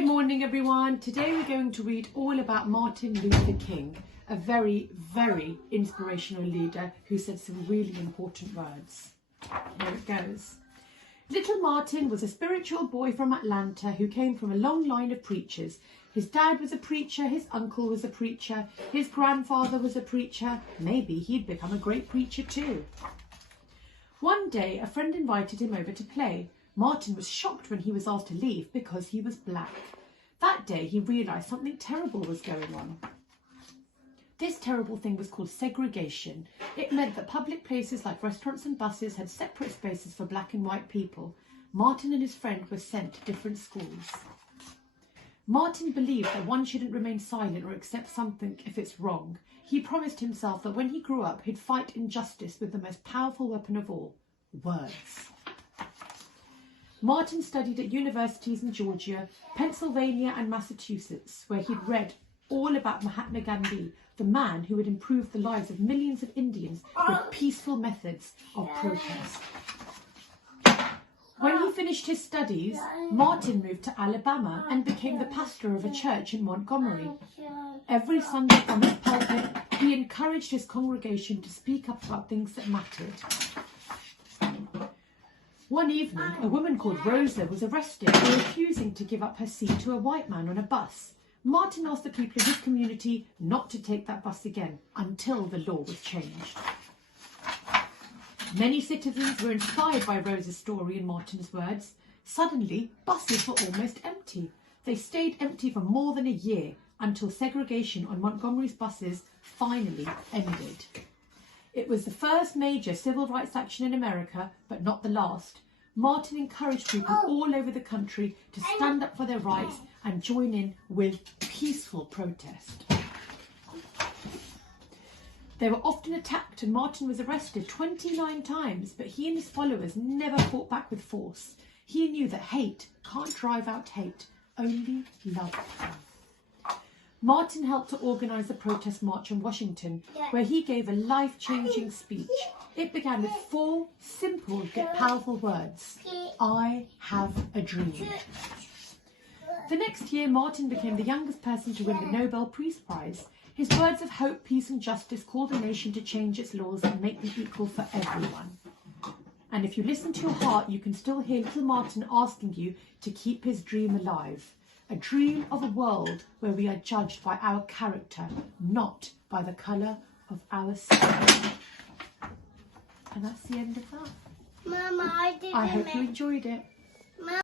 Good morning everyone. Today we're going to read all about Martin Luther King, a very, very inspirational leader who said some really important words. Here it goes. Little Martin was a spiritual boy from Atlanta who came from a long line of preachers. His dad was a preacher, his uncle was a preacher, his grandfather was a preacher. Maybe he'd become a great preacher too. One day a friend invited him over to play. Martin was shocked when he was asked to leave because he was black. That day he realised something terrible was going on. This terrible thing was called segregation. It meant that public places like restaurants and buses had separate spaces for black and white people. Martin and his friend were sent to different schools. Martin believed that one shouldn't remain silent or accept something if it's wrong. He promised himself that when he grew up he'd fight injustice with the most powerful weapon of all, words. Martin studied at universities in Georgia, Pennsylvania and Massachusetts, where he'd read all about Mahatma Gandhi, the man who had improved the lives of millions of Indians with peaceful methods of protest. When he finished his studies, Martin moved to Alabama and became the pastor of a church in Montgomery. Every Sunday from his pulpit, he encouraged his congregation to speak up about things that mattered. One evening, a woman called Rosa was arrested for refusing to give up her seat to a white man on a bus. Martin asked the people of his community not to take that bus again until the law was changed. Many citizens were inspired by Rosa's story and Martin's words. Suddenly, buses were almost empty. They stayed empty for more than a year until segregation on Montgomery's buses finally ended. It was the first major civil rights action in America, but not the last. Martin encouraged people all over the country to stand up for their rights and join in with peaceful protest. They were often attacked and Martin was arrested 29 times, but he and his followers never fought back with force. He knew that hate can't drive out hate, only love can. Martin helped to organise the protest march in Washington, where he gave a life-changing speech. It began with 4 simple yet powerful words. I have a dream. The next year, Martin became the youngest person to win the Nobel Peace Prize. His words of hope, peace and justice called the nation to change its laws and make them equal for everyone. And if you listen to your heart, you can still hear little Martin asking you to keep his dream alive. A dream of a world where we are judged by our character, not by the colour of our skin. And that's the end of that. Mama, I hope you enjoyed it.